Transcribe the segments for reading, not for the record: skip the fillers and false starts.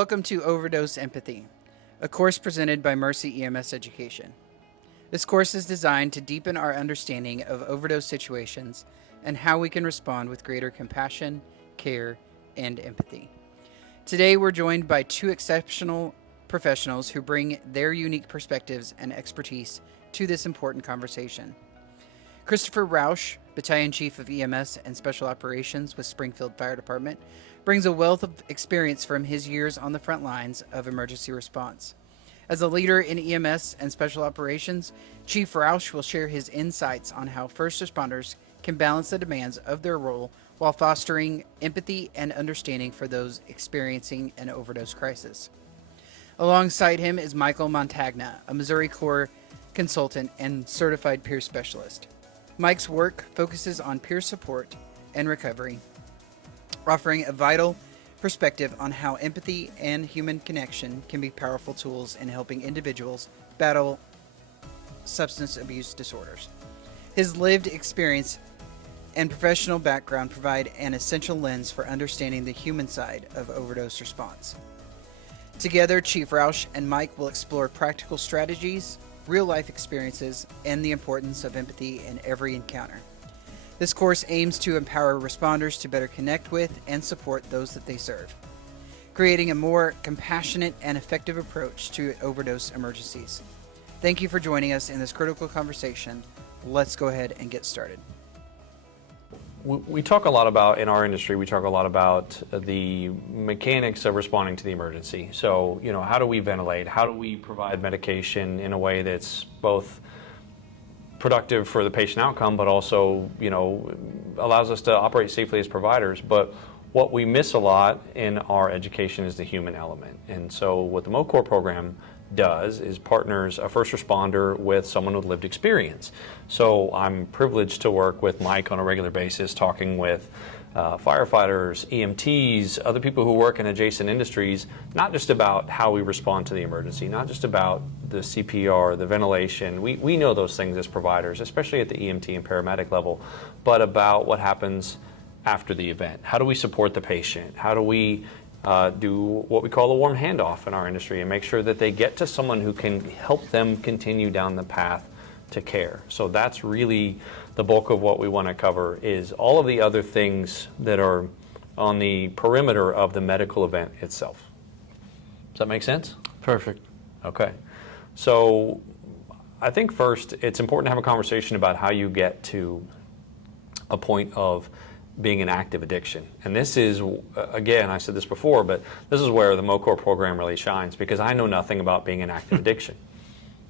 Welcome to Overdose Empathy, a course presented by Mercy EMS Education. This course is designed to deepen our understanding of overdose situations and how we can respond with greater compassion, care, and empathy. Today, we're joined by two exceptional professionals who bring their unique perspectives and expertise to this important conversation. Christopher Rausch, Battalion Chief of EMS and Special Operations with Springfield Fire Department, brings a wealth of experience from his years on the front lines of emergency response. As a leader in EMS and Special Operations, Chief Rausch will share his insights on how first responders can balance the demands of their role while fostering empathy and understanding for those experiencing an overdose crisis. Alongside him is Michael Montagna, a Missouri Corps consultant and certified peer specialist. Mike's work focuses on peer support and recovery, offering a vital perspective on how empathy and human connection can be powerful tools in helping individuals battle substance abuse disorders. His lived experience and professional background provide an essential lens for understanding the human side of overdose response. Together, Chief Rausch and Mike will explore practical strategies, real-life experiences, and the importance of empathy in every encounter. This course aims to empower responders to better connect with and support those that they serve, creating a more compassionate and effective approach to overdose emergencies. Thank you for joining us in this critical conversation. Let's go ahead and get started. We talk a lot about, in our industry, we talk a lot about the mechanics of responding to the emergency. So, how do we ventilate? How do we provide medication in a way that's both productive for the patient outcome, but also, allows us to operate safely as providers. But what we miss a lot in our education is the human element. And so what the MOCOR program does is partners a first responder with someone with lived experience. So I'm privileged to work with Mike on a regular basis, talking with firefighters, EMTs, other people who work in adjacent industries, not just about how we respond to the emergency, not just about the CPR, the ventilation. We know those things as providers, especially at the EMT and paramedic level, but about what happens after the event. How do we support the patient? How do we do what we call a warm handoff in our industry and make sure that they get to someone who can help them continue down the path to care? So that's really the bulk of what we want to cover, is all of the other things that are on the perimeter of the medical event itself. Does that make sense? Perfect. Okay. So I think first it's important to have a conversation about how you get to a point of being an active addiction. And this is, again, I said this before, but this is where the MOCOR program really shines, because I know nothing about being an active addiction.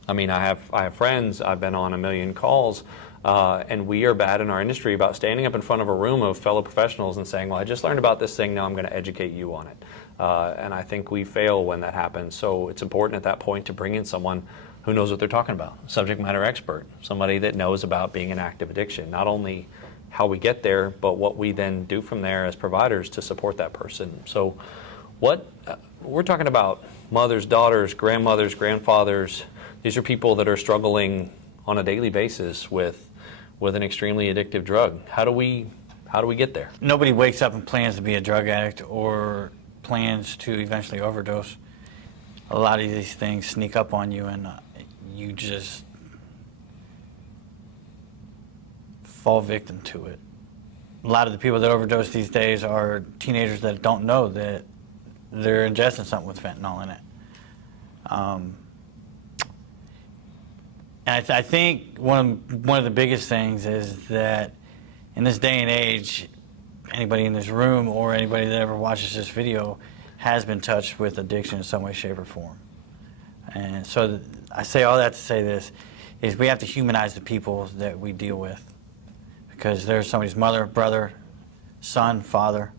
I mean, I have friends, I've been on a million calls, and we are bad in our industry about standing up in front of a room of fellow professionals and saying, well, I just learned about this thing, now I'm going to educate you on it. And I think we fail when that happens. So it's important at that point to bring in someone who knows what they're talking about, subject matter expert, somebody that knows about being an active addiction, not only how we get there, but what we then do from there as providers to support that person. So we're talking about mothers, daughters, grandmothers, grandfathers. These are people that are struggling on a daily basis with an extremely addictive drug. How do we get there? Nobody wakes up and plans to be a drug addict or plans to eventually overdose. A lot of these things sneak up on you, and you just fall victim to it. A lot of the people that overdose these days are teenagers that don't know that they're ingesting something with fentanyl in it. And I think one of the biggest things is that in this day and age, anybody in this room or anybody that ever watches this video has been touched with addiction in some way, shape, or form. And so I say all that to say this, is we have to humanize the people that we deal with, because they're somebody's mother, brother, son, father.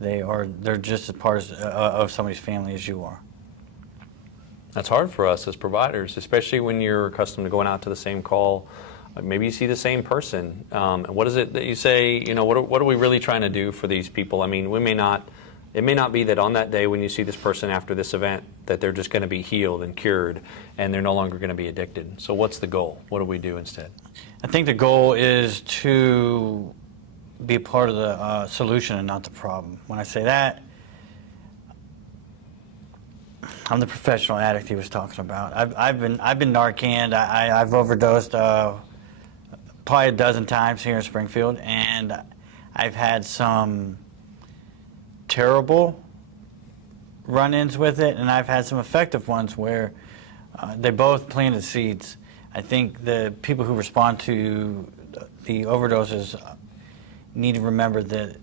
They're just as part of somebody's family as you are. That's hard for us as providers, especially when you're accustomed to going out to the same call. Maybe you see the same person. And what is it that you say, what are we really trying to do for these people? I mean, it may not be that on that day when you see this person after this event that they're just going to be healed and cured and they're no longer going to be addicted. So what's the goal? What do we do instead? I think the goal is to be part of the solution and not the problem. When I say that, I'm the professional addict he was talking about. I've been Narcaned. I've overdosed probably a dozen times here in Springfield, and I've had some terrible run-ins with it, and I've had some effective ones where they both planted seeds. I think the people who respond to the overdoses need to remember that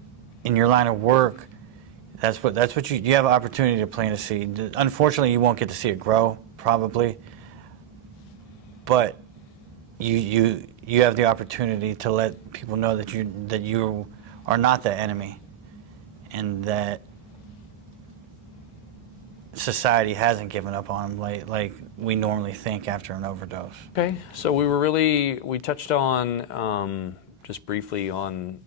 in your line of work, that's what you have an opportunity to plant a seed. Unfortunately, you won't get to see it grow, probably, but you have the opportunity to let people know that you are not the enemy, and that society hasn't given up on them like we normally think after an overdose. Okay, so we touched on just briefly on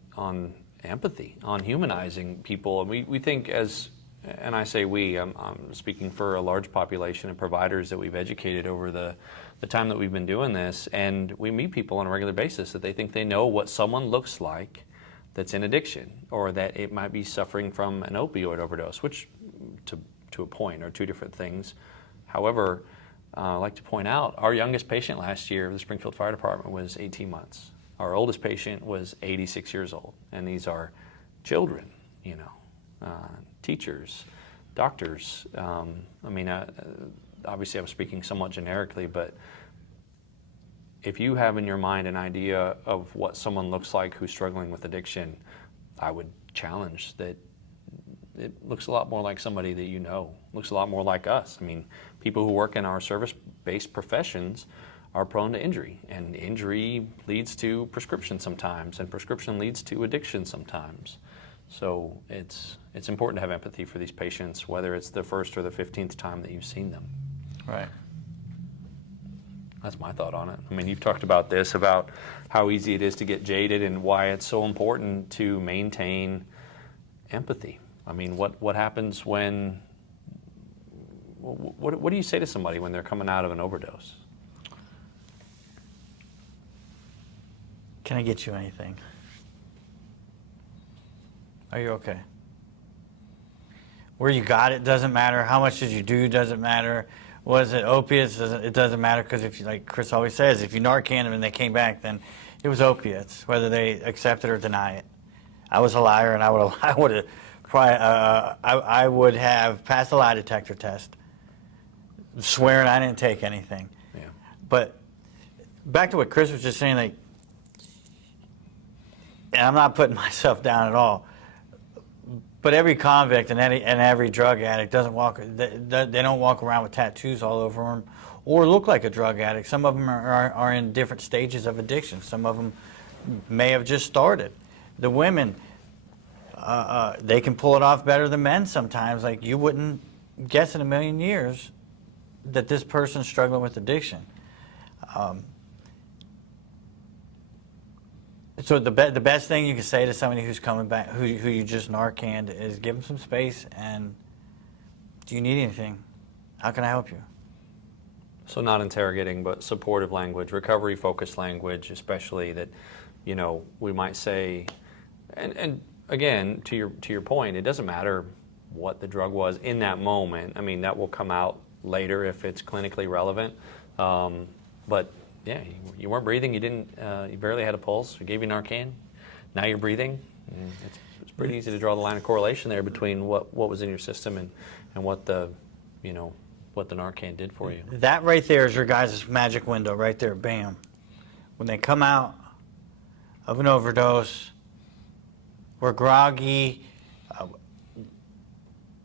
empathy, on humanizing people, and we think and I say I'm speaking for a large population of providers that we've educated over the time that we've been doing this, and we meet people on a regular basis that they think they know what someone looks like that's in addiction, or that it might be suffering from an opioid overdose, which to a point are two different things. However, I'd like to point out our youngest patient last year of the Springfield Fire Department was 18 months. Our oldest patient was 86 years old, and these are children, teachers, doctors. Obviously I'm speaking somewhat generically, but if you have in your mind an idea of what someone looks like who's struggling with addiction, I would challenge that it looks a lot more like somebody that you know, looks a lot more like us. I mean, people who work in our service-based professions are prone to injury, and injury leads to prescription sometimes, and prescription leads to addiction sometimes. So it's important to have empathy for these patients, whether it's the first or the 15th time that you've seen them. Right. That's my thought on it. I mean, you've talked about this, about how easy it is to get jaded and why it's so important to maintain empathy. I mean, what happens when, what do you say to somebody when they're coming out of an overdose? Can I get you anything? Are you okay? Where you got it doesn't matter. How much did you do doesn't matter. Was it opiates? It doesn't matter, because if you, like Chris always says, if you Narcan them and they came back, then it was opiates, whether they accept it or deny it. I was a liar, and I would have passed a lie detector test, swearing I didn't take anything. Yeah. But back to what Chris was just saying, like, and I'm not putting myself down at all, but every convict and every drug addict doesn't they don't walk around with tattoos all over them or look like a drug addict. Some of them are in different stages of addiction. Some of them may have just started. The women, they can pull it off better than men sometimes. Like, you wouldn't guess in a million years that this person's struggling with addiction. So the best thing you can say to somebody who's coming back, who you just Narcaned, is give them some space and, do you need anything? How can I help you? So not interrogating, but supportive language, recovery-focused language, especially that, we might say, and again, to your point, it doesn't matter what the drug was in that moment. I mean, that will come out later if it's clinically relevant. But yeah, you weren't breathing. You didn't. You barely had a pulse. We gave you Narcan. Now you're breathing. It's pretty easy to draw the line of correlation there between what was in your system and what the what the Narcan did for you. That right there is your guys' magic window right there. Bam. When they come out of an overdose, we're groggy.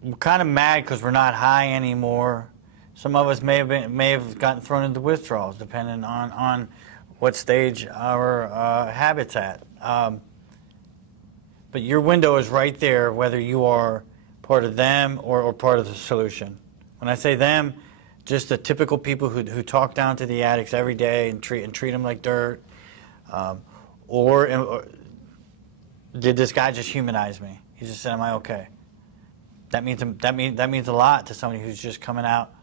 We're kind of mad because we're not high anymore. Some of us may have gotten thrown into withdrawals, depending on what stage our habit's at. But your window is right there, whether you are part of them or part of the solution. When I say them, just the typical people who talk down to the addicts every day and treat them like dirt, or did this guy just humanize me? He just said, "Am I okay?" That means a lot to somebody who's just coming out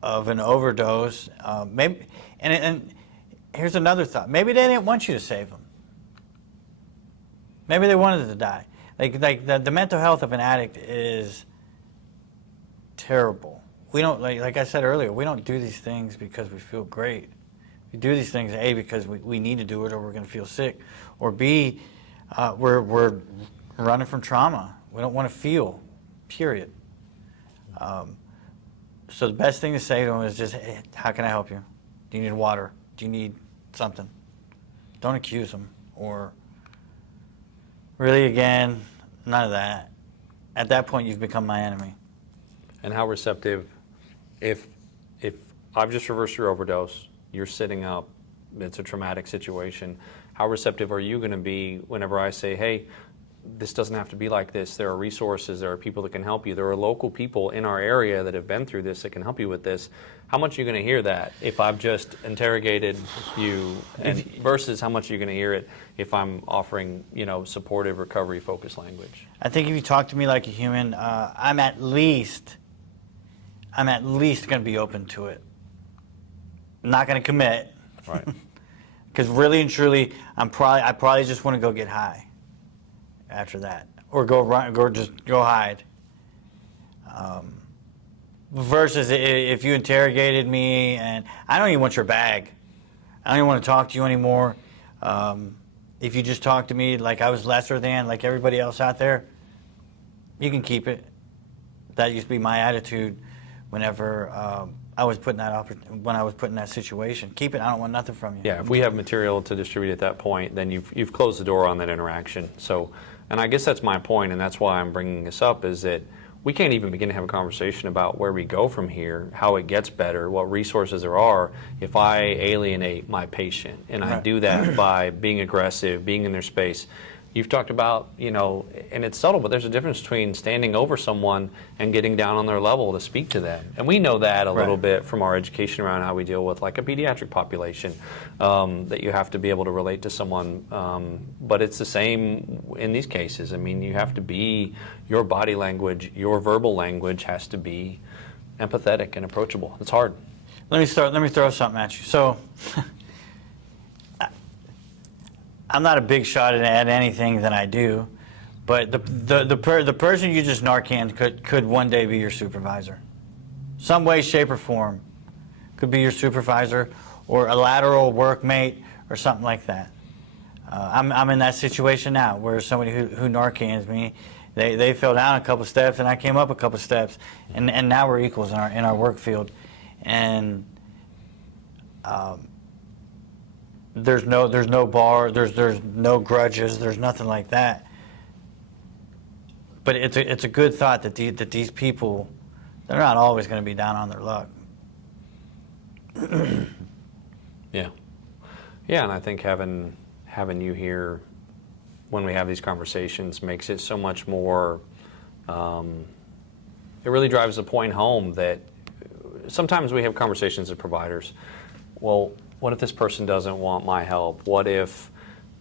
of an overdose. Maybe, and here's another thought. Maybe they didn't want you to save them. Maybe they wanted to die. Like the mental health of an addict is terrible. We don't, like I said earlier, we don't do these things because we feel great. We do these things, A, because we need to do it or we're going to feel sick, or B, we're running from trauma. We don't want to feel, period. So the best thing to say to them is just, hey, how can I help you? Do you need water? Do you need something? Don't accuse them, or really, again, none of that. At that point, you've become my enemy. And how receptive, if I've just reversed your overdose, you're sitting up, it's a traumatic situation, how receptive are you going to be whenever I say, hey, this doesn't have to be like this, there are resources, there are people that can help you, there are local people in our area that have been through this that can help you with this? How much are you going to hear that if I've just interrogated you, and versus how much are you going to hear it if I'm offering, supportive, recovery-focused language? I think if you talk to me like a human, I'm at least going to be open to it. I'm not going to commit. Right. Because really and truly, I probably just want to go get high after that, or just go hide. Versus if you interrogated me and I don't even want your bag, I don't even want to talk to you anymore. If you just talk to me like I was lesser than, like everybody else out there, you can keep it. That used to be my attitude whenever I was put in that situation. Keep it. I don't want nothing from you. Yeah, if we have material to distribute at that point, then you've closed the door on that interaction. So, and I guess that's my point, and that's why I'm bringing this up, is that we can't even begin to have a conversation about where we go from here, how it gets better, what resources there are, if I alienate my patient. And I do that by being aggressive, being in their space. You've talked about, and it's subtle, but there's a difference between standing over someone and getting down on their level to speak to them. And we know that a little bit from our education around how we deal with like a pediatric population, that you have to be able to relate to someone. But it's the same in these cases. I mean, you have to be, your body language, your verbal language has to be empathetic and approachable. It's hard. Let me throw something at you. So I'm not a big shot at anything that I do, but the person you just Narcan could one day be your supervisor. Some way, shape, or form. Could be your supervisor or a lateral workmate or something like that. I'm in that situation now where somebody who Narcans me, they fell down a couple steps and I came up a couple steps, and now we're equals in our work field. And there's no bar, there's no grudges, there's nothing like that. But it's a good thought that these people, they're not always going to be down on their luck. Yeah, and I think having you here when we have these conversations makes it so much more. It really drives the point home that sometimes we have conversations as providers. Well, what if this person doesn't want my help? What if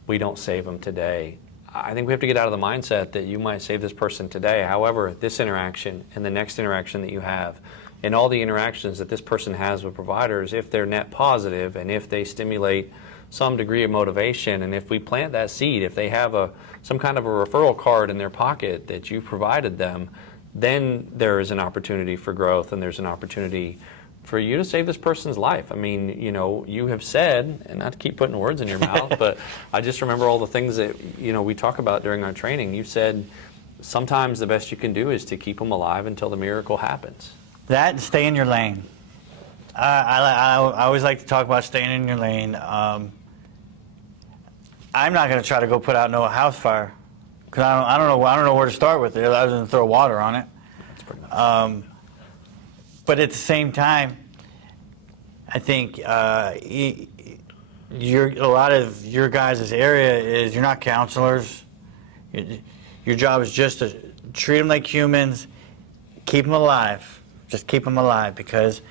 we don't save them today? I think we have to get out of the mindset that you might save this person today. However, this interaction and the next interaction that you have and all the interactions that this person has with providers, if they're net positive and if they stimulate some degree of motivation, and if we plant that seed, if they have some kind of a referral card in their pocket that you've provided them, then there is an opportunity for growth and there's an opportunity for you to save this person's life. I mean, you have said, and not to keep putting words in your mouth, but I just remember all the things that, we talk about during our training. You said sometimes the best you can do is to keep them alive until the miracle happens. That and stay in your lane. I always like to talk about staying in your lane. I'm not going to try to go put out no house fire because I don't know where to start with it other than throw water on it. That's pretty much. But at the same time, I think a lot of your guys' area is you're not counselors. Your job is just to treat them like humans, keep them alive. Just keep them alive, because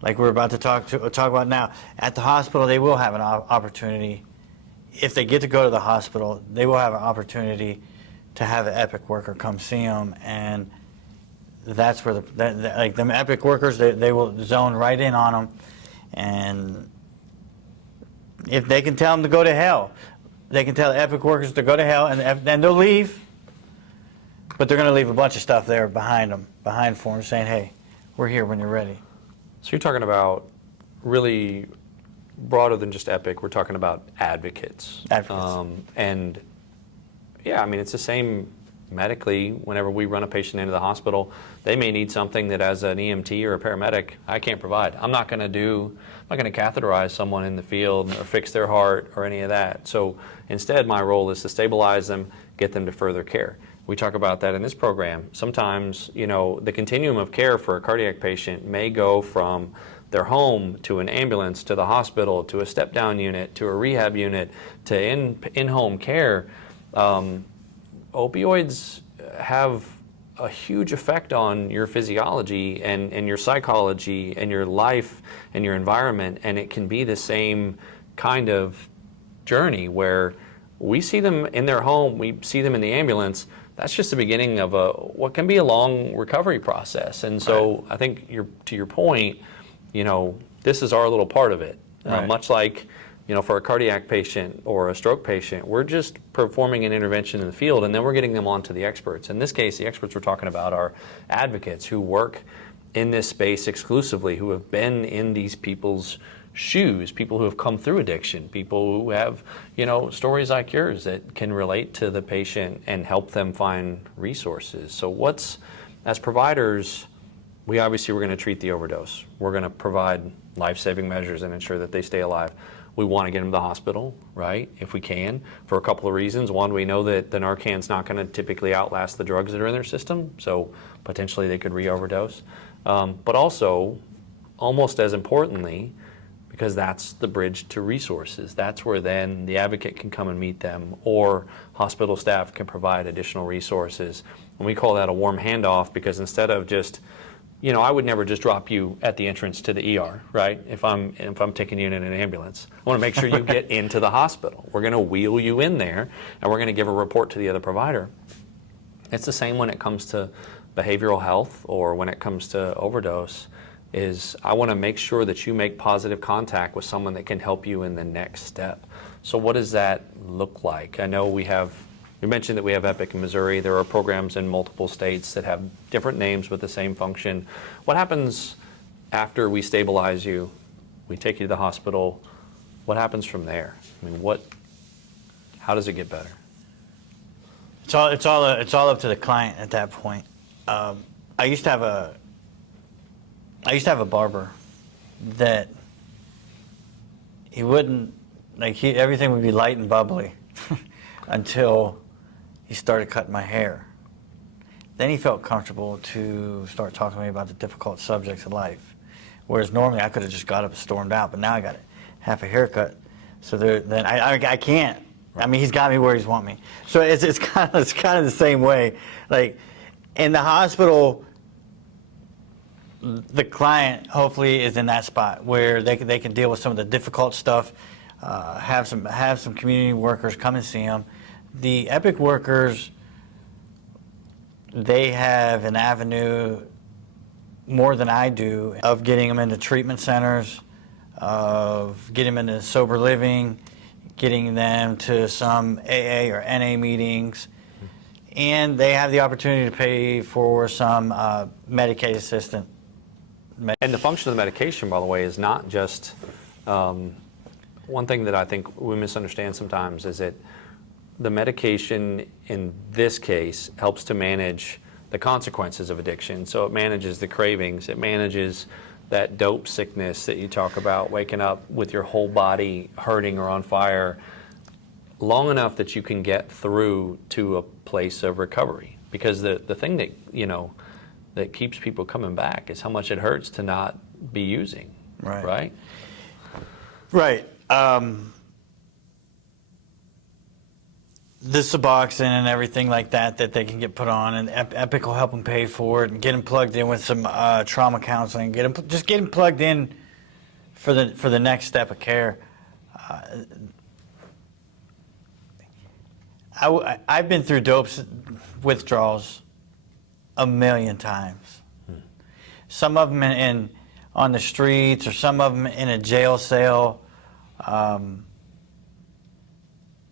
like we're about to talk about now, at the hospital they will have an opportunity. If they get to go to the hospital, they will have an opportunity to have an epic worker come see them, and that's where like them epic workers, they will zone right in on them, and if they can tell them to go to hell, they can tell the epic workers to go to hell, and then they'll leave, but they're going to leave a bunch of stuff there behind for them, saying, hey, we're here when you're ready. So you're talking about really broader than just Epic. We're talking about advocates. And yeah, I mean, it's the same medically. Whenever we run a patient into the hospital, they may need something that as an EMT or a paramedic, I can't provide. I'm not going to catheterize someone in the field or fix their heart or any of that. So instead, my role is to stabilize them, get them to further care. We talk about that in this program. Sometimes, you know, the continuum of care for a cardiac patient may go from their home to an ambulance to the hospital to a step-down unit to a rehab unit to in-home care. Opioids have a huge effect on your physiology and your psychology and your life and your environment, and it can be the same kind of journey where we see them in their home, we see them in the ambulance. That's just the beginning of what can be a long recovery process. And so I think to your point, you know, this is our little part of it. Much like, you know, for a cardiac patient or a stroke patient, we're just performing an intervention in the field, and then we're getting them on to the experts. In this case, the experts we're talking about are advocates who work in this space exclusively, who have been in these people's shoes, people who have come through addiction, people who have, you know, stories like yours that can relate to the patient and help them find resources. So as providers, we're going to treat the overdose. We're going to provide life-saving measures and ensure that they stay alive. We want to get them to the hospital, right, if we can, for a couple of reasons. One, we know that the Narcan's not going to typically outlast the drugs that are in their system, so potentially they could re-overdose. But also, almost as importantly, because that's the bridge to resources. That's where then the advocate can come and meet them, or hospital staff can provide additional resources. And we call that a warm handoff, because instead of just, you know, I would never just drop you at the entrance to the ER, right? If I'm taking you in an ambulance, I want to make sure you get into the hospital. We're going to wheel you in there, and we're going to give a report to the other provider. It's the same when it comes to behavioral health or when it comes to overdose. I want to make sure that you make positive contact with someone that can help you in the next step. So what does that look like? I know we mentioned that we have Epic in Missouri. There are programs in multiple states that have different names with the same function. What happens after we stabilize you, we take you to the hospital? What happens from there? I mean, how does it get better? It's all up to the client at that point. I used to have a barber that he wouldn't, everything would be light and bubbly until he started cutting my hair. Then he felt comfortable to start talking to me about the difficult subjects of life. Whereas normally I could have just got up and stormed out, but now I got half a haircut. So then I can't. I mean, he's got me where he's want me. So it's kind of the same way. Like in the hospital, the client hopefully is in that spot where they can deal with some of the difficult stuff. Have some community workers come and see them. The Epic workers, they have an avenue more than I do of getting them into treatment centers, of getting them into sober living, getting them to some AA or NA meetings, and they have the opportunity to pay for some Medicaid assistance. And the function of the medication, by the way, is not just one thing that I think we misunderstand sometimes is that the medication in this case helps to manage the consequences of addiction. So it manages the cravings, it manages that dope sickness that you talk about, waking up with your whole body hurting or on fire, long enough that you can get through to a place of recovery. Because the thing that, you know, that keeps people coming back is how much it hurts to not be using, right? Right. The Suboxone and everything like that they can get put on, and Epic will help them pay for it and get them plugged in with some trauma counseling. Get them plugged in for the next step of care. I've been through dope withdrawals a million times. Some of them on the streets, or some of them in a jail cell, and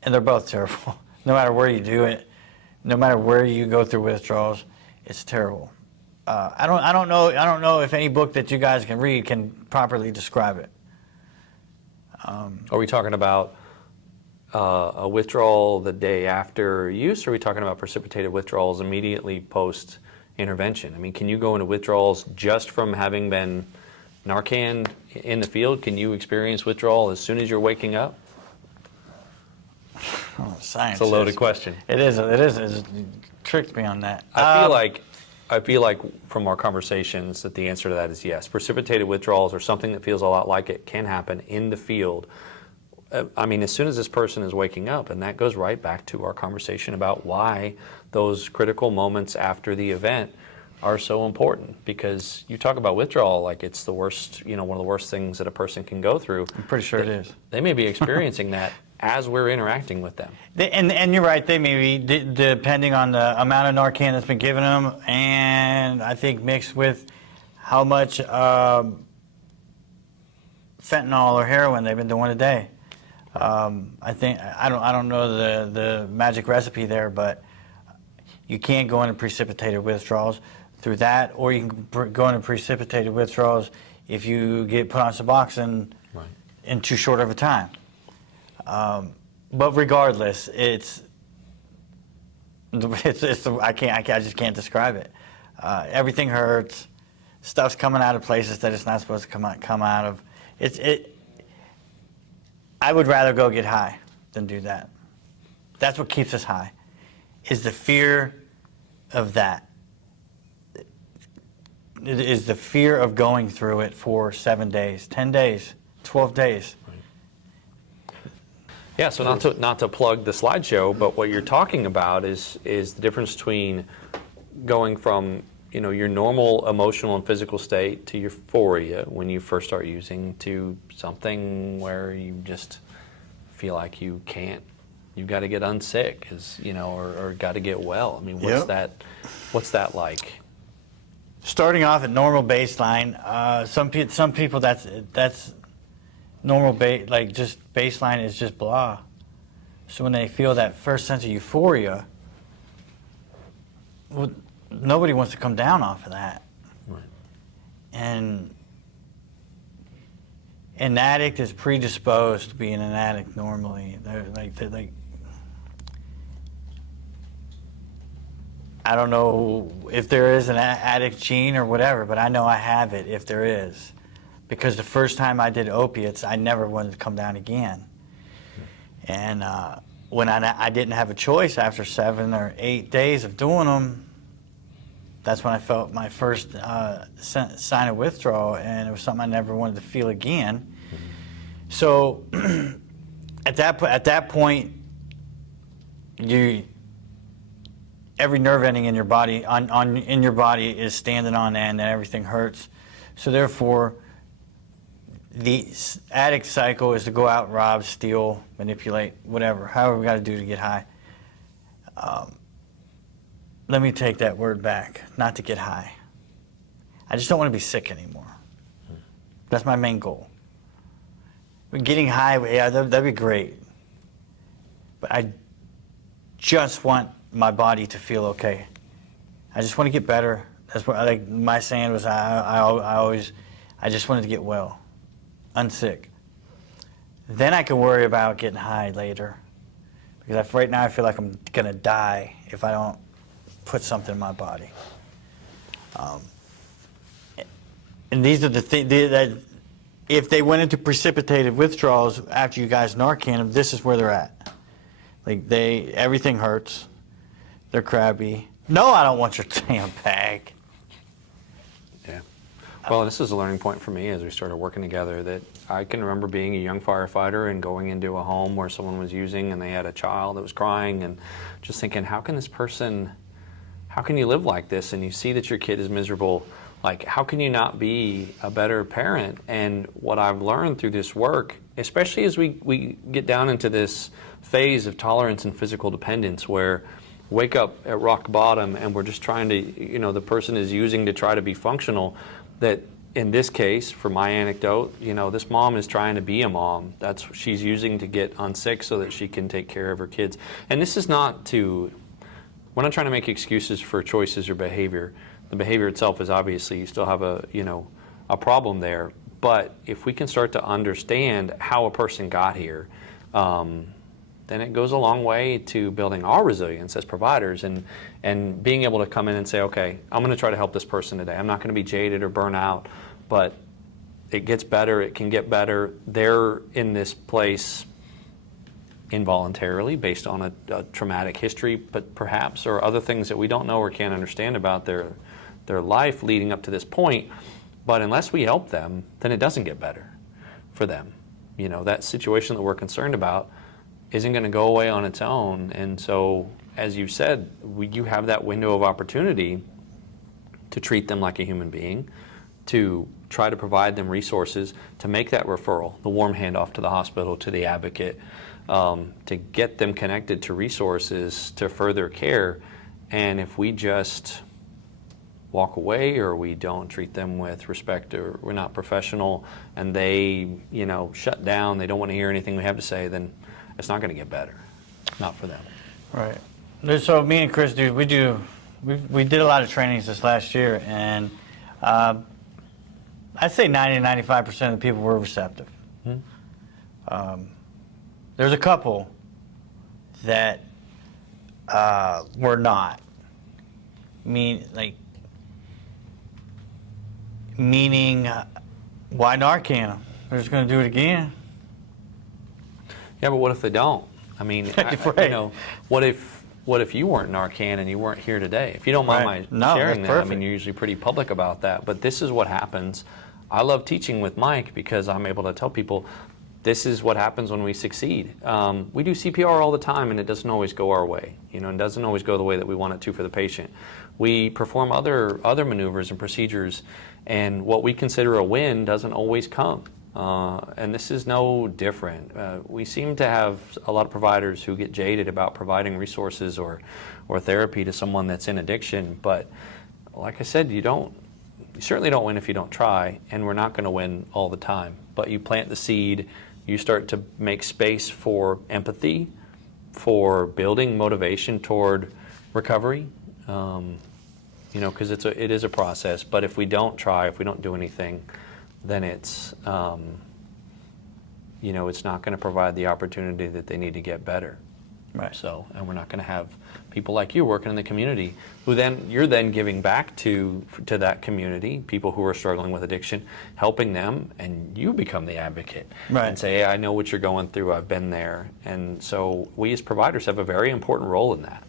they're both terrible. No matter where you do it, no matter where you go through withdrawals, it's terrible. I don't know if any book that you guys can read can properly describe it. Are we talking about a withdrawal the day after use, or are we talking about precipitated withdrawals immediately post intervention? I mean, can you go into withdrawals just from having been Narcan in the field? Can you experience withdrawal as soon as you're waking up? Oh, science. It's a loaded question. It is. It tricked me on that. I feel like from our conversations that the answer to that is yes. Precipitated withdrawals or something that feels a lot like it can happen in the field. I mean, as soon as this person is waking up, and that goes right back to our conversation about why those critical moments after the event are so important, because you talk about withdrawal like it's the worst, one of the worst things that a person can go through. I'm pretty sure it is. They may be experiencing that as we're interacting with them. And you're right, they may be, depending on the amount of Narcan that's been given them, and I think mixed with how much fentanyl or heroin they've been doing a day. I don't know the magic recipe there, but you can't go into precipitated withdrawals through that, or you can go into precipitated withdrawals if you get put on Suboxone in too short of a time. But regardless, I just can't describe it. Everything hurts. Stuff's coming out of places that it's not supposed to come out of. I would rather go get high than do that. That's what keeps us high, is the fear of that. It is the fear of going through it for 7 days, 10 days, 12 days. Yeah, so not to plug the slideshow, but what you're talking about is the difference between going from your normal emotional and physical state to euphoria when you first start using, to something where you just feel like you've got to get unsick, or got to get well. I mean, what's that like? Starting off at normal baseline, some people that's normal just baseline is just blah. So when they feel that first sense of euphoria, nobody wants to come down off of that. Right. And an addict is predisposed to being an addict normally. I don't know if there is an addict gene or whatever, but I know I have it if there is. Because the first time I did opiates, I never wanted to come down again. And when I didn't have a choice after 7 or 8 days of doing them, that's when I felt my first sign of withdrawal, and it was something I never wanted to feel again. So at that point, every nerve ending in your body in your body is standing on end, and everything hurts. So therefore, the addict cycle is to go out, rob, steal, manipulate, whatever, however we got to do to get high. Let me take that word back, not to get high. I just don't want to be sick anymore. That's my main goal. Getting high, yeah, that'd be great. But I just want my body to feel okay. I just want to get better. That's what my saying was. I just wanted to get well, unsick. Then I can worry about getting high later, because right now I feel like I'm gonna die if I don't put something in my body. And these are the things that if they went into precipitated withdrawals after you guys Narcan them, this is where they're at. Everything hurts. They're crabby. No, I don't want your damn bag. Yeah. Well, this is a learning point for me as we started working together, that I can remember being a young firefighter and going into a home where someone was using and they had a child that was crying, and just thinking, how can you live like this? And you see that your kid is miserable. Like, how can you not be a better parent? And what I've learned through this work, especially as we get down into this phase of tolerance and physical dependence, where wake up at rock bottom and we're just trying to, the person is using to try to be functional, that in this case, for my anecdote, this mom is trying to be a mom. That's what she's using to get unsick so that she can take care of her kids. And this is we're not trying to make excuses for choices or behavior. The behavior itself is obviously, you still have a, a problem there. But if we can start to understand how a person got here, then it goes a long way to building our resilience as providers and being able to come in and say, okay, I'm going to try to help this person today. I'm not going to be jaded or burn out, but it gets better, it can get better. They're in this place involuntarily based on a traumatic history, but perhaps, or other things that we don't know or can't understand about their life leading up to this point. But unless we help them, then it doesn't get better for them. That situation that we're concerned about isn't going to go away on its own. And so, as you said, you have that window of opportunity to treat them like a human being, to try to provide them resources, to make that referral, the warm handoff to the hospital, to the advocate, to get them connected to resources to further care. And if we just walk away, or we don't treat them with respect, or we're not professional, and they, shut down, they don't want to hear anything we have to say, then it's not going to get better. Not for them. Right. So me and Chris we did a lot of trainings this last year, and I'd say 90-95% of the people were receptive. There's a couple that were not. Meaning, why Narcan? They're just going to do it again. Yeah, but what if they don't? I mean, Right. What if you weren't Narcan and you weren't here today? If you don't mind Right. my No, sharing that's that, I perfect. mean, you're usually pretty public about that. But this is what happens. I love teaching with Mike because I'm able to tell people this is what happens when we succeed. We do CPR all the time, and it doesn't always go our way. It doesn't always go the way that we want it to for the patient. We perform other maneuvers and procedures, and what we consider a win doesn't always come. And this is no different. We seem to have a lot of providers who get jaded about providing resources or therapy to someone that's in addiction. But like I said, you certainly don't win if you don't try, and we're not going to win all the time. But you plant the seed, you start to make space for empathy, for building motivation toward recovery, because it is a process. But if we don't try, if we don't do anything, then it's not going to provide the opportunity that they need to get better. Right. So, and we're not going to have people like you working in the community who you're then giving back to that community, people who are struggling with addiction, helping them, and you become the advocate. Right. And say, hey, I know what you're going through, I've been there. And so we as providers have a very important role in that.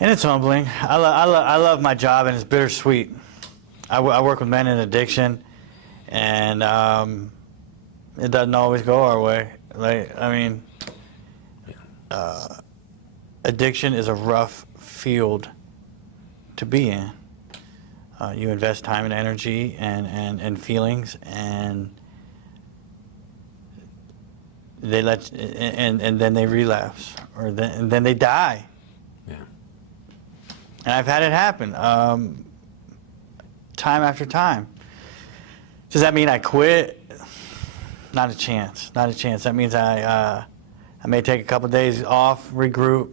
And it's humbling. I love my job, and it's bittersweet. I work with men in addiction, and it doesn't always go our way. Addiction is a rough field to be in. You invest time and energy and feelings, and and then they relapse, and then they die. Yeah. And I've had it happen time after time. Does that mean I quit? Not a chance. Not a chance. That means I may take a couple days off, regroup,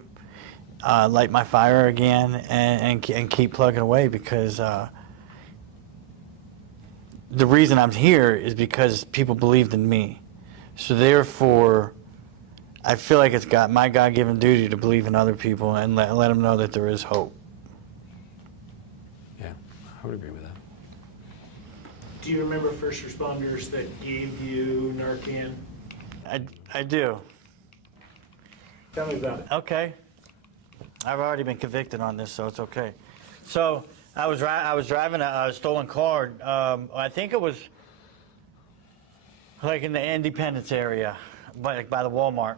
light my fire again, and keep plugging away, because the reason I'm here is because people believed in me. So therefore, I feel like it's my God-given duty to believe in other people and let them know that there is hope. Yeah, I would agree with that. Do you remember first responders that gave you Narcan? I do. Tell me about it. Okay. I've already been convicted on this, so it's okay. So I was driving a stolen car. I think it was like in the Independence area, by the Walmart,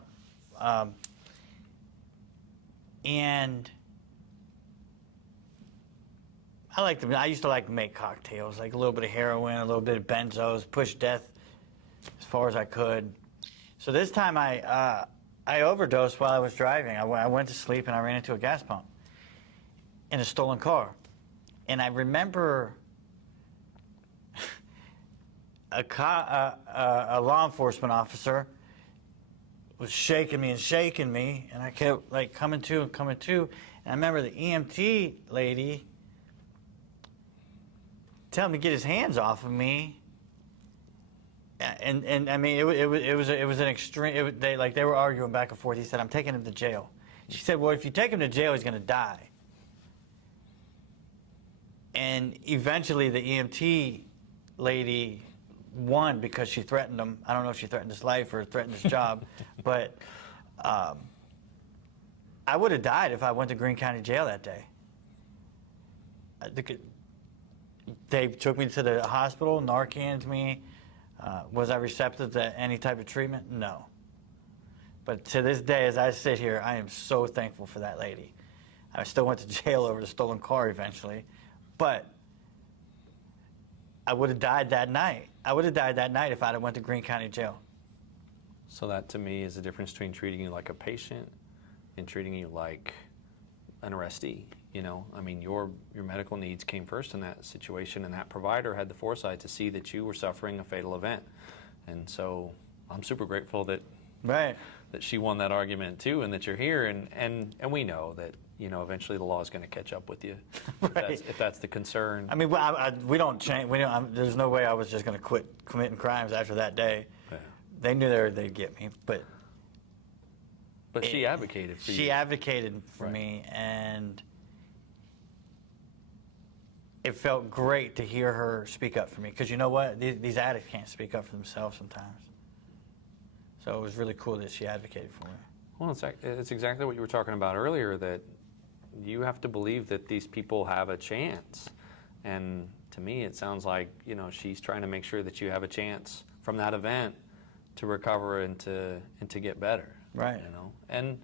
and I used to like to make cocktails, like a little bit of heroin, a little bit of benzos, push death as far as I could. So this time I overdosed while I was driving. I went to sleep and I ran into a gas pump in a stolen car. And I remember a law enforcement officer was shaking me, and I kept like coming to. And I remember the EMT lady tell him to get his hands off of me. And I mean, it was an extreme. They were arguing back and forth. He said, "I'm taking him to jail." She said, "Well, if you take him to jail, he's going to die." And eventually, the EMT lady won because she threatened him. I don't know if she threatened his life or threatened his job, but I would have died if I went to Greene County Jail that day. They took me to the hospital, Narcaned me. Was I receptive to any type of treatment? No. But to this day, as I sit here, I am so thankful for that lady. I still went to jail over the stolen car eventually, but I would have died that night. I would have died that night if I'd have went to Greene County Jail. So that to me is the difference between treating you like a patient and treating you like an arrestee. You know, I mean, your medical needs came first in that situation, and that provider had the foresight to see that you were suffering a fatal event. And so I'm super grateful that Right. that she won that argument too, and that you're here, and we know that, you know, eventually the law is going to catch up with you if that's the concern. I mean, we don't change. There's no way I was just going to quit committing crimes after that day. Yeah. They knew they'd get me, but she advocated for you. She advocated for Right. me, and it felt great to hear her speak up for me. Because you know what? These addicts can't speak up for themselves sometimes. So it was really cool that she advocated for me. Well, it's exactly what you were talking about earlier, that you have to believe that these people have a chance. And to me, it sounds like, you know, she's trying to make sure that you have a chance from that event to recover and to get better. Right. You know, and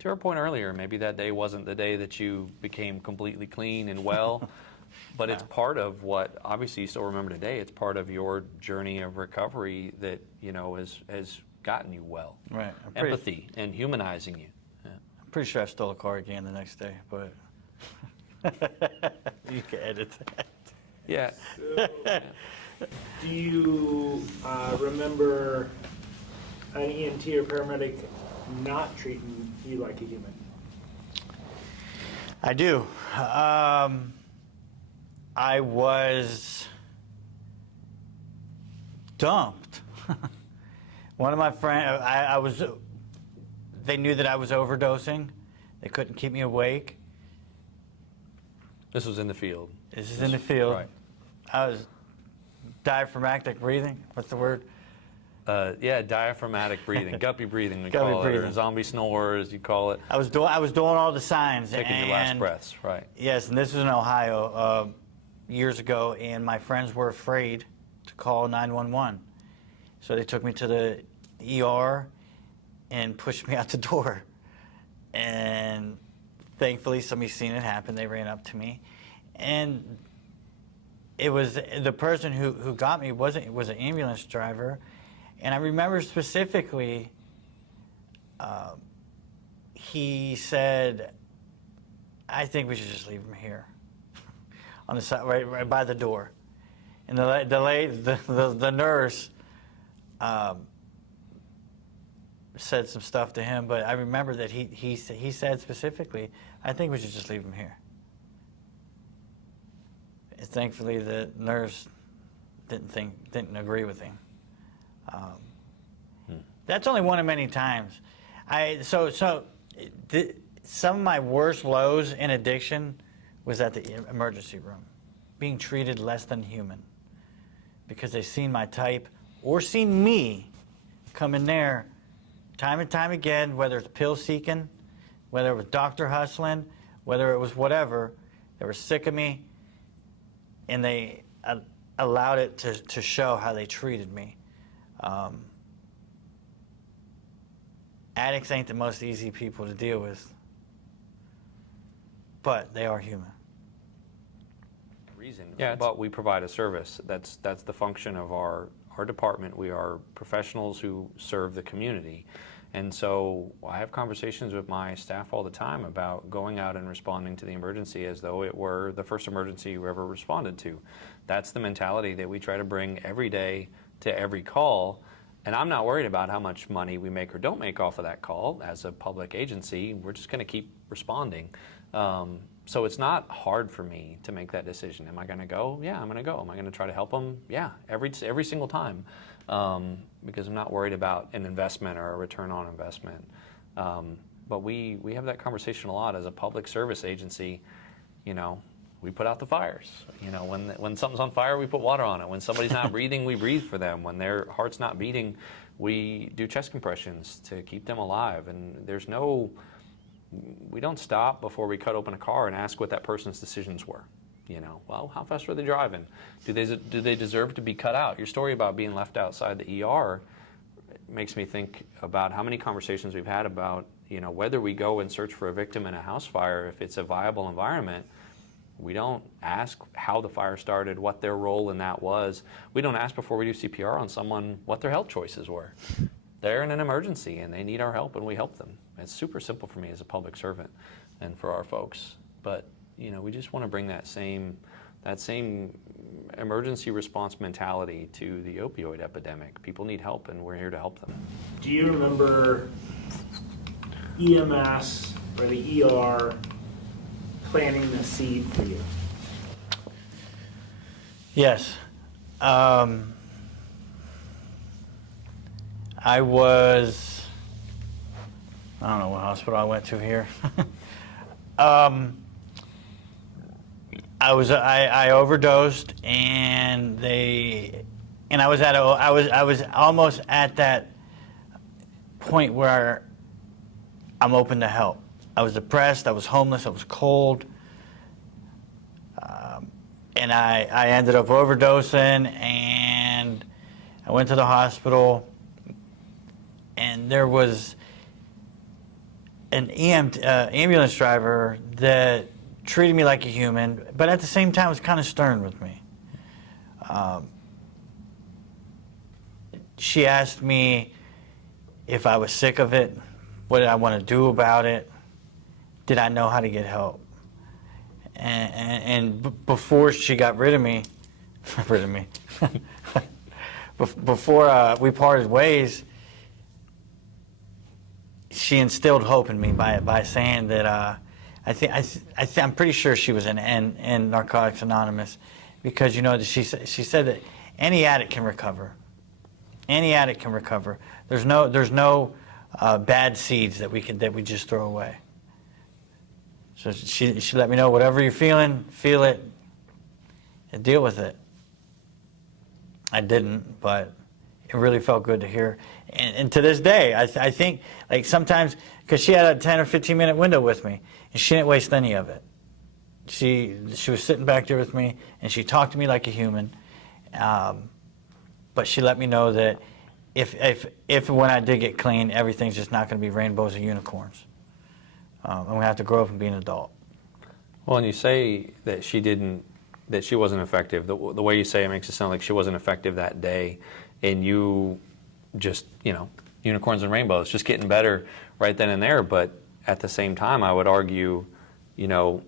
to her point earlier, maybe that day wasn't the day that you became completely clean and well, but it's part of what, obviously you still remember today, it's part of your journey of recovery that, you know, has gotten you well. Right. Empathy and humanizing you. Yeah. I'm pretty sure I stole a car again the next day, but you can edit that. Yeah. Do you remember an EMT or paramedic not treating you like a human? I do. I was dumped. One of my friends, they knew that I was overdosing. They couldn't keep me awake. This was in the field. This is in the field. Right. I was diaphragmatic breathing. What's the word? Yeah, diaphragmatic breathing, guppy breathing, we Guppy call it, or breathing. zombie snores, you call it. I was doing all the signs. Taking your last breaths, right. Yes, and this was in Ohio years ago, and my friends were afraid to call 911. So they took me to the ER and pushed me out the door. And thankfully, somebody seen it happen. They ran up to me. And it was the person who got me was an ambulance driver. And I remember specifically, he said, "I think we should just leave him here," on the side, right by the door. And the nurse said some stuff to him, but I remember that he said specifically, "I think we should just leave him here." And thankfully, the nurse didn't agree with him. That's only one of many times. Some of my worst lows in addiction was at the emergency room, being treated less than human, because they seen my type or seen me come in there time and time again, whether it's pill seeking, whether it was doctor hustling, whether it was whatever. They were sick of me, and they allowed it to show how they treated me. Addicts ain't the most easy people to deal with, but they are human. Yeah, but we provide a service. That's the function of our department. We are professionals who serve the community. And so I have conversations with my staff all the time about going out and responding to the emergency as though it were the first emergency you ever responded to. That's the mentality that we try to bring every day to every call. And I'm not worried about how much money we make or don't make off of that call as a public agency. We're just going to keep responding. So it's not hard for me to make that decision. Am I going to go? Yeah, I'm going to go. Am I going to try to help them? Yeah, every single time, because I'm not worried about an investment or a return on investment. But we have that conversation a lot as a public service agency. You know, we put out the fires. You know, when something's on fire, we put water on it. When somebody's not breathing, we breathe for them. When their heart's not beating, we do chest compressions to keep them alive. And we don't stop before we cut open a car and ask what that person's decisions were. You know, well, how fast were they driving? Do they deserve to be cut out? Your story about being left outside the ER makes me think about how many conversations we've had about, you know, whether we go and search for a victim in a house fire, if it's a viable environment. We don't ask how the fire started, what their role in that was. We don't ask before we do CPR on someone what their health choices were. They're in an emergency and they need our help, and we help them. It's super simple for me as a public servant and for our folks. But, you know, we just want to bring that same emergency response mentality to the opioid epidemic. People need help, and we're here to help them. Do you remember EMS or the ER planting the seed for you? Yes. I don't know what hospital I went to here. I overdosed, and I was almost at that point where I'm open to help. I was depressed, I was homeless, I was cold, and I ended up overdosing, and I went to the hospital, and there was an ambulance driver that treated me like a human, but at the same time was kind of stern with me. She asked me if I was sick of it, what did I want to do about it, did I know how to get help? And before she got rid of me, before we parted ways, she instilled hope in me by saying that I'm pretty sure she was in Narcotics Anonymous, because, you know, she said that any addict can recover. Any addict can recover. There's no bad seeds that we just throw away. So she let me know, whatever you're feeling, feel it and deal with it. I didn't, but it really felt good to hear. And to this day, I think, like, sometimes, because she had a 10 or 15 minute window with me, and she didn't waste any of it. She was sitting back there with me, and she talked to me like a human. But she let me know that if when I did get clean, everything's just not going to be rainbows and unicorns. I'm going to have to grow up and be an adult. Well, and you say that she wasn't effective. The way you say it makes it sound like she wasn't effective that day, and you just, you know, unicorns and rainbows, just getting better right then and there. But at the same time, I would argue, you know,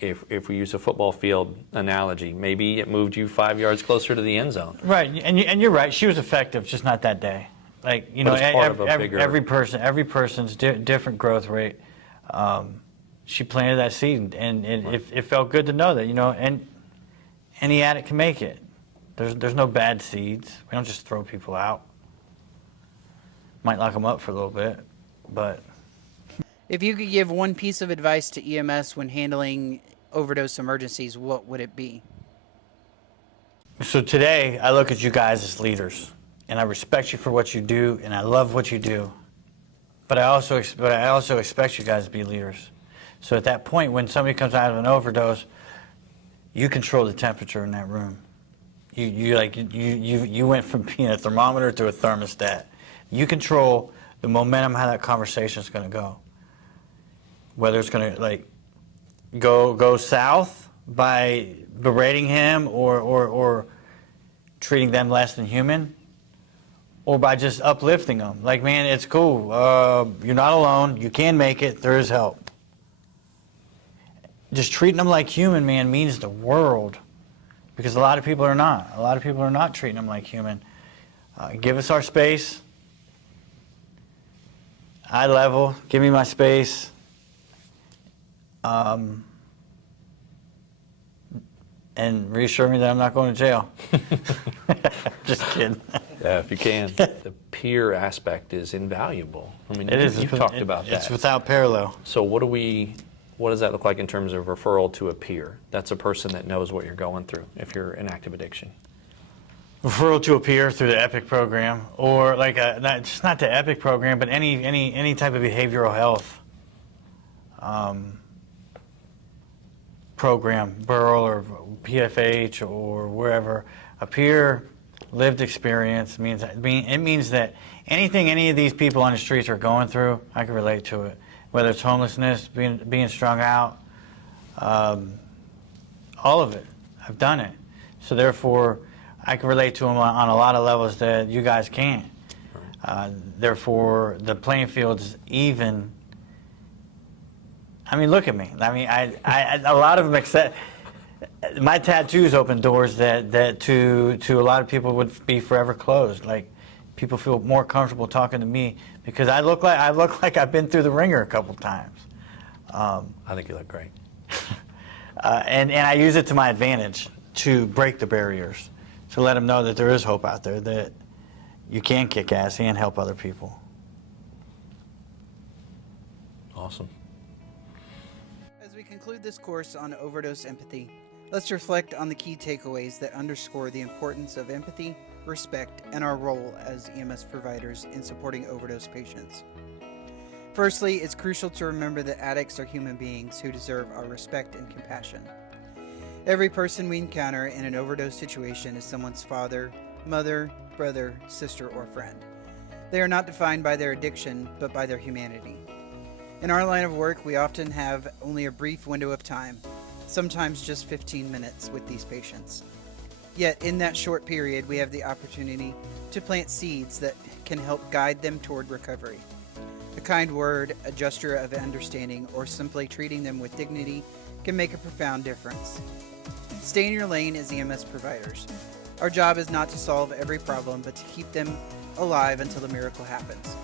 if we use a football field analogy, maybe it moved you 5 yards closer to the end zone. Right, and you're right. She was effective, just not that day. Like, you know, every person's different growth rate. She planted that seed, and it felt good to know that, you know, and any addict can make it. There's no bad seeds. We don't just throw people out. Might lock them up for a little bit, but. If you could give one piece of advice to EMS when handling overdose emergencies, what would it be? So today, I look at you guys as leaders, and I respect you for what you do, and I love what you do. But I also expect you guys to be leaders. So at that point, when somebody comes out of an overdose, you control the temperature in that room. You went from being a thermometer to a thermostat. You control the momentum, how that conversation is going to go. Whether it's going to, like, go south by berating him or treating them less than human, or by just uplifting them. Like, man, it's cool. You're not alone. You can make it. There is help. Just treating them like human, man, means the world, because a lot of people are not. A lot of people are not treating them like human. Give us our space. Eye level. Give me my space. and reassure me that I'm not going to jail. Just kidding. Yeah, if you can. The peer aspect is invaluable. I mean, you've talked about that. It's without parallel. So what does that look like in terms of referral to a peer? That's a person that knows what you're going through if you're in active addiction. Referral to a peer through the EPIC program, or like just not the EPIC program, but any type of behavioral health program, Burl or PFH or wherever. A peer lived experience means that anything any of these people on the streets are going through, I can relate to it. Whether it's homelessness, being strung out, all of it. I've done it. So therefore, I can relate to them on a lot of levels that you guys can't. Therefore, the playing field's even. I mean, look at me. I mean, I a lot of them accept. My tattoos open doors that to a lot of people would be forever closed. Like, people feel more comfortable talking to me because I look like I've been through the ringer a couple times. I think you look great. And I use it to my advantage to break the barriers, to let them know that there is hope out there, that you can kick ass and help other people. Awesome. As we conclude this course on overdose empathy, let's reflect on the key takeaways that underscore the importance of empathy, respect, and our role as EMS providers in supporting overdose patients. Firstly, it's crucial to remember that addicts are human beings who deserve our respect and compassion. Every person we encounter in an overdose situation is someone's father, mother, brother, sister, or friend. They are not defined by their addiction, but by their humanity. In our line of work, we often have only a brief window of time, sometimes just 15 minutes with these patients. Yet, in that short period, we have the opportunity to plant seeds that can help guide them toward recovery. A kind word, a gesture of understanding, or simply treating them with dignity can make a profound difference. Stay in your lane as EMS providers. Our job is not to solve every problem, but to keep them alive until the miracle happens.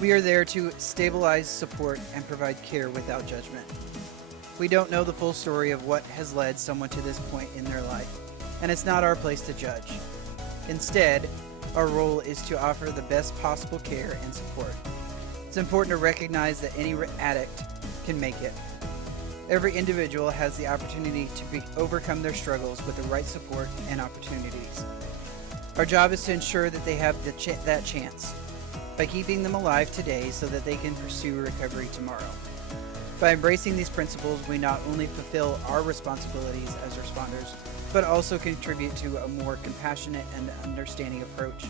We are there to stabilize, support, and provide care without judgment. We don't know the full story of what has led someone to this point in their life, and it's not our place to judge. Instead, our role is to offer the best possible care and support. It's important to recognize that any addict can make it. Every individual has the opportunity to overcome their struggles with the right support and opportunities. Our job is to ensure that they have that chance by keeping them alive today so that they can pursue recovery tomorrow. By embracing these principles, we not only fulfill our responsibilities as responders, but also contribute to a more compassionate and understanding approach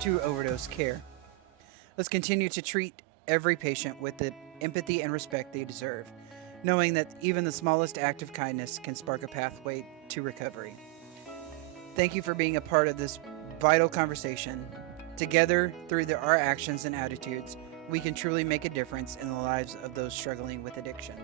to overdose care. Let's continue to treat every patient with the empathy and respect they deserve, knowing that even the smallest act of kindness can spark a pathway to recovery. Thank you for being a part of this vital conversation. Together, through our actions and attitudes, we can truly make a difference in the lives of those struggling with addiction.